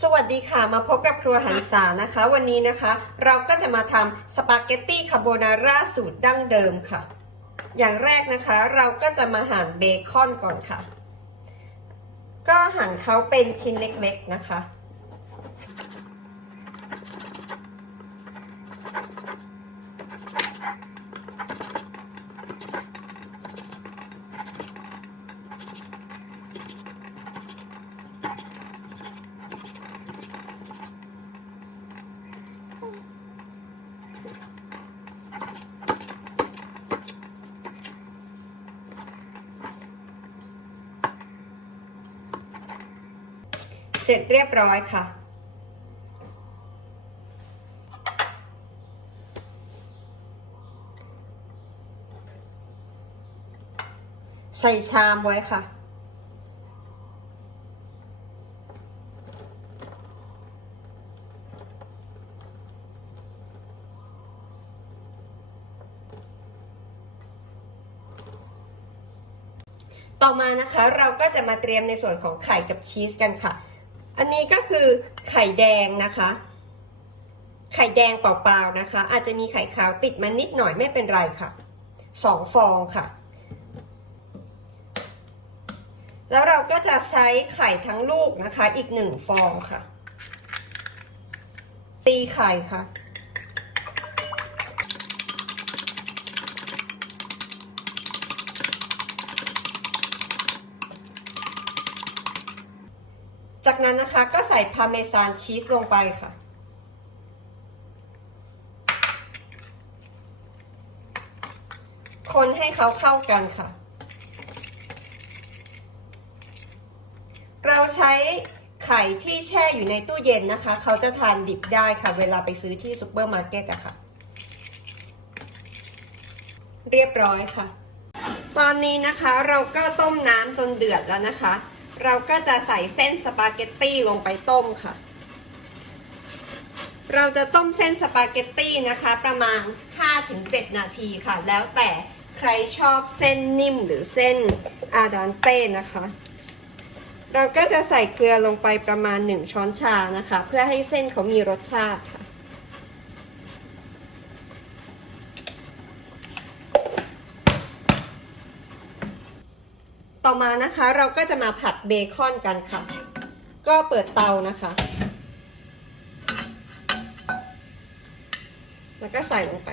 สวัสดีค่ะมาพบกับครัวหันษานะคะ วันนี้นะคะ เราก็จะมาทำสปาเกตตี้คาโบนาร่าสูตรดั้งเดิมค่ะ อย่างแรกนะคะเราก็จะมาหั่นเบคอนก่อนค่ะ ก็หั่นเขาเป็นชิ้นเล็กๆนะคะ เสร็จเรียบร้อยค่ะ ใส่ชามไว้ค่ะ ต่อมานะคะเราก็จะมาเตรียมในส่วนของไข่กับชีสกันค่ะ อันนี้ก็คือไข่แดงนะคะ ไข่แดงเปล่าๆนะคะ อาจจะมีไข่ขาวติดมานิดหน่อยไม่เป็นไรค่ะสองฟองค่ะ แล้วเราก็จะใช้ไข่ทั้งลูกนะคะ อีกหนึ่งฟองค่ะ ตีไข่ค่ะ จากนั้นนะคะก็ใส่พาเมซานชีสลงไปค่ะ คนให้เขาเข้ากันค่ะ เราใช้ไข่ที่แช่อยู่ในตู้เย็นนะคะ เขาจะทานดิบได้ค่ะ เวลาไปซื้อที่ซูเปอร์มาร์เก็ตอะค่ะ เรียบร้อยค่ะ ตอนนี้นะคะเราก็ต้มน้ำจนเดือดแล้วนะคะ เราก็จะใส่เส้นสปาเกตตี้ลงไปต้มค่ะ เราจะต้มเส้นสปาเกตตี้นะคะ ประมาณ 5-7 นาทีค่ะ แล้วแต่ใครชอบเส้นนิ่มหรือเส้นอาดานเต้นะคะ เราก็จะใส่เกลือลงไปประมาณ 1 ช้อนชานะคะ เพื่อให้เส้นเขามีรสชาติค่ะ ต่อมานะคะเราก็จะมาผัดเบคอนกันค่ะ ก็เปิดเตานะคะ แล้วก็ใส่ลงไป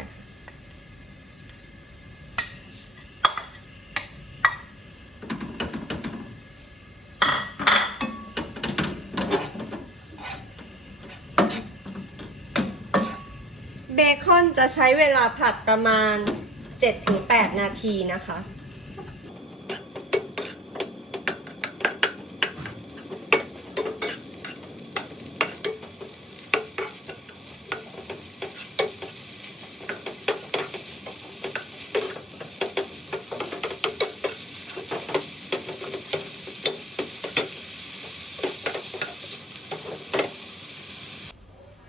เบคอนจะใช้เวลาผัดประมาณ 7-8 นาทีนะคะ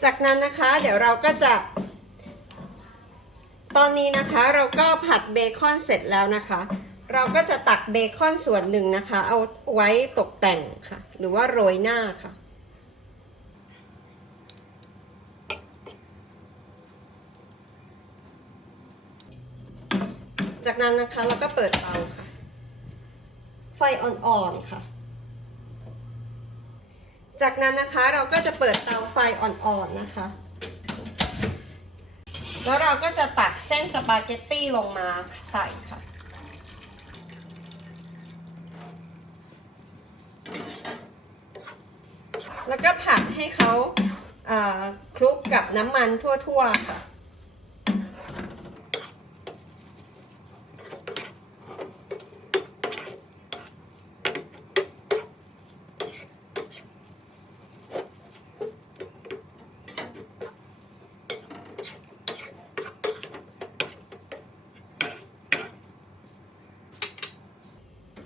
จากนั้นนะคะเดี๋ยวเราก็จะ ตอนนี้นะคะเราก็ผัดเบคอนเสร็จแล้วนะคะ เราก็จะตักเบคอนส่วนหนึ่งนะคะ เอาไว้ตกแต่งค่ะ หรือว่าโรยหน้าค่ะจากนั้นนะคะเราก็เปิดเตาค่ะ ไฟอ่อนๆค่ะ จากนั้นนะคะเราก็จะเปิดเตาไฟอ่อนๆนะคะ แล้วเราก็จะตักเส้นสปาเกตตี้ลงมาใส่ค่ะแล้วก็ผัดให้เขาเคลุกกับน้ำมันทั่วๆค่ะ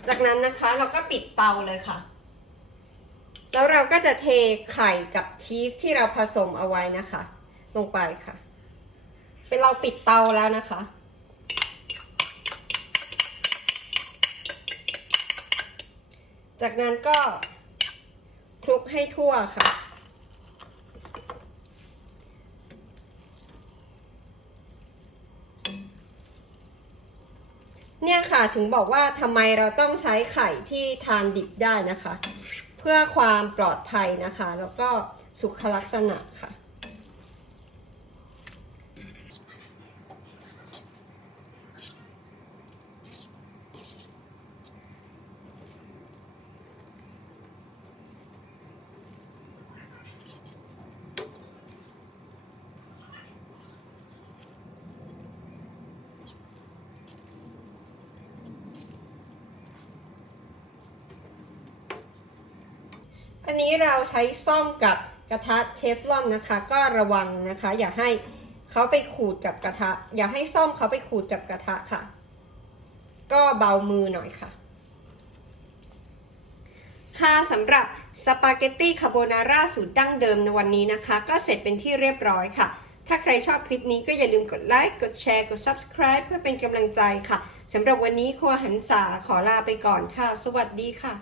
จากนั้นนะคะเราก็ปิดเตาเลยค่ะ แล้วเราก็จะเทไข่กับชีสที่เราผสมเอาไว้นะคะ ลงไปค่ะ เป็นเราปิดเตาแล้วนะคะ จากนั้นก็คลุกให้ทั่วค่ะ เนี่ย ค่ะถึงบอกว่าทำไมเราต้องใช้ไข่ที่ทานดิบได้นะคะ เพื่อความปลอดภัยนะคะ แล้วก็สุขลักษณะค่ะ อันนี้เราใช้ซ่อมกับกระทะเทฟลอนนะคะ ก็ระวังนะคะ อย่าให้เขาไปขูดกับกระทะ อย่าให้ซ่อมเขาไปขูดกับกระทะค่ะ ก็เบามือหน่อยค่ะ ค่ะสำหรับสปาเกตตี้คาโบนาร่าสูตรดั้งเดิมในวันนี้นะคะ ก็เสร็จเป็นที่เรียบร้อยค่ะ ถ้าใครชอบคลิปนี้ก็อย่าลืมกดไลค์ กดแชร์ กด Subscribe เพื่อเป็นกำลังใจค่ะสำหรับวันนี้ครัวหันษาขอลาไปก่อนค่ะ สวัสดีค่ะ